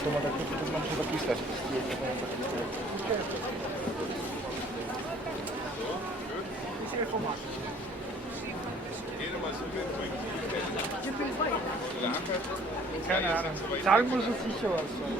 To ma tak, to mam się zapisać. Keine Ahnung. Zahlen muss es sicher was sein.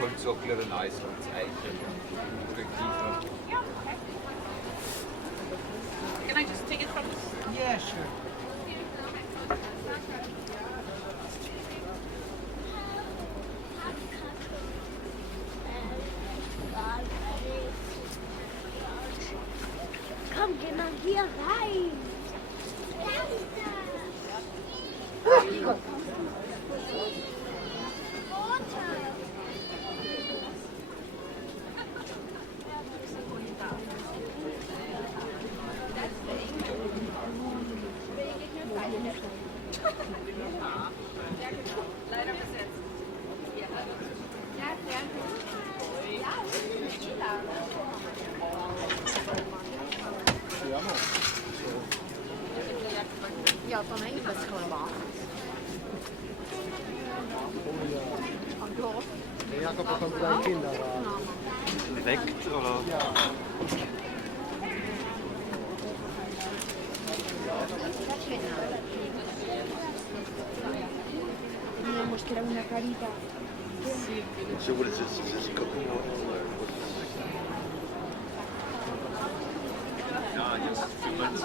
Holzsockler und Eis und Eichen. Can I just take it from this? Yeah, sure. Komm, geh mal hier rein. Leider besetzt. Ja, von mir das kann man machen. Ja, to potem dla Kinder. Direkt oder? Ja. Tenemos que era una carita. So what is this? Is this cooking oil or what is this? Ja, jetzt für uns ist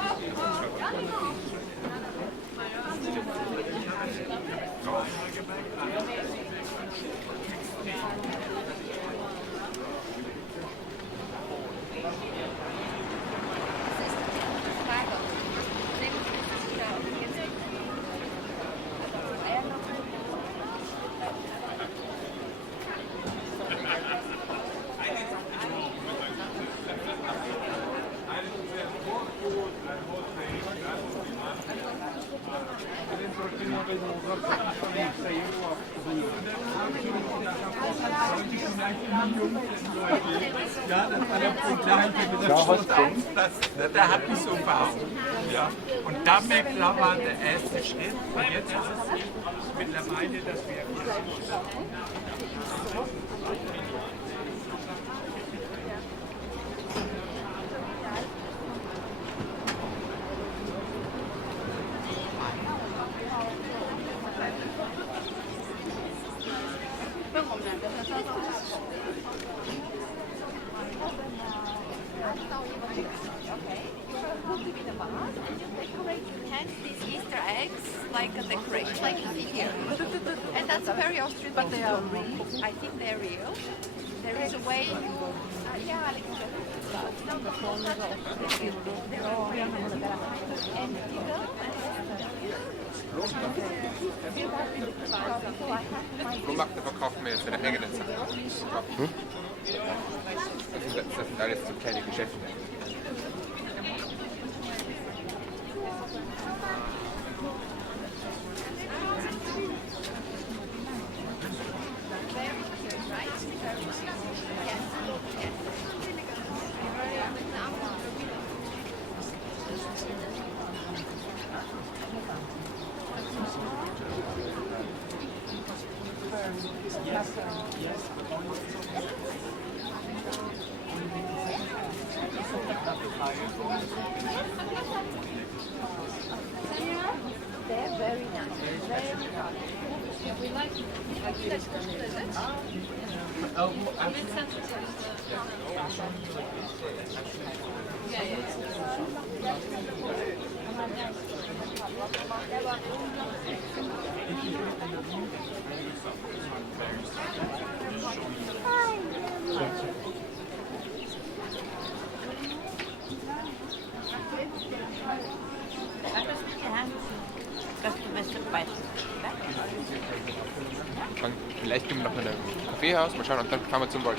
Ja, das war der Punkt, da hatte ich so Erfahrung. Ja. Und damit war der erste Schritt. Und jetzt ist es mittlerweile, dass wir These Easter eggs like a decoration, like you see here. And that's very Austrian, but they are real. I think they're real. There is a way you... yeah, like... And you go Flohmärkte verkaufen wir jetzt in der eigenen Sache. Das sind alles so kleine Geschäfte. They're very nice. Very nice. we like that's good, is it? Yeah, yeah. Dann vielleicht gehen wir noch in ein Kaffeehaus, mal schauen und dann fahren wir zum Wald.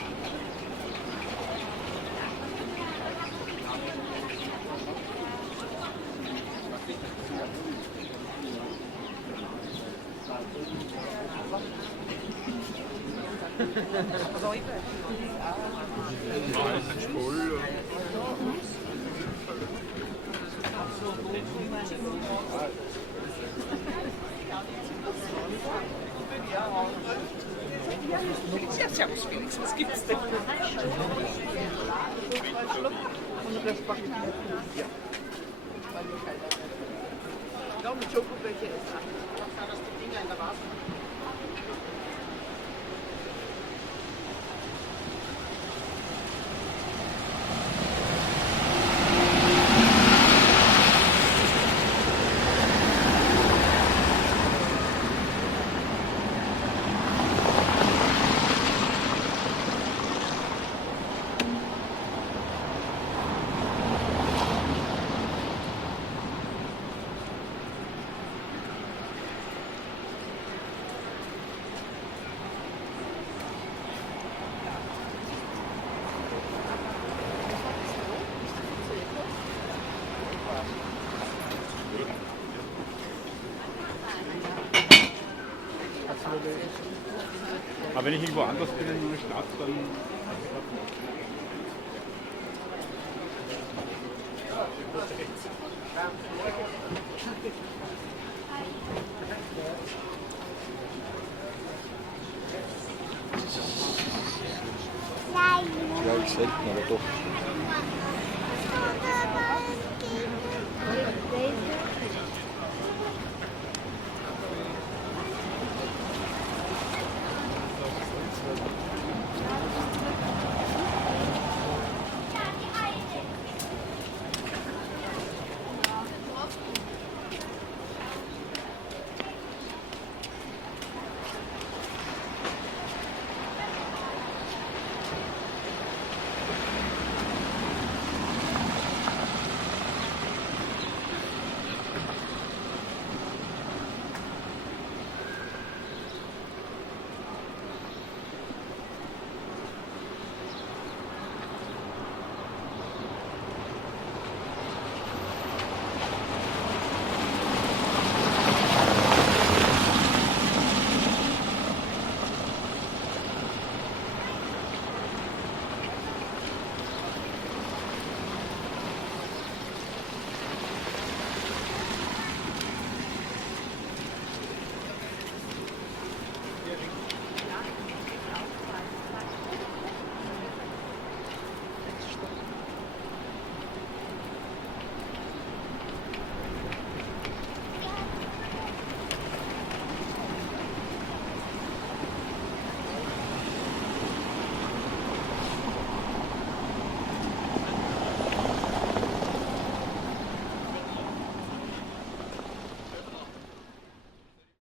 Ja, servus Felix, was gibt's denn? Aber wenn ich irgendwo anders bin in einer Stadt, dann... Ja, ich selten, aber doch.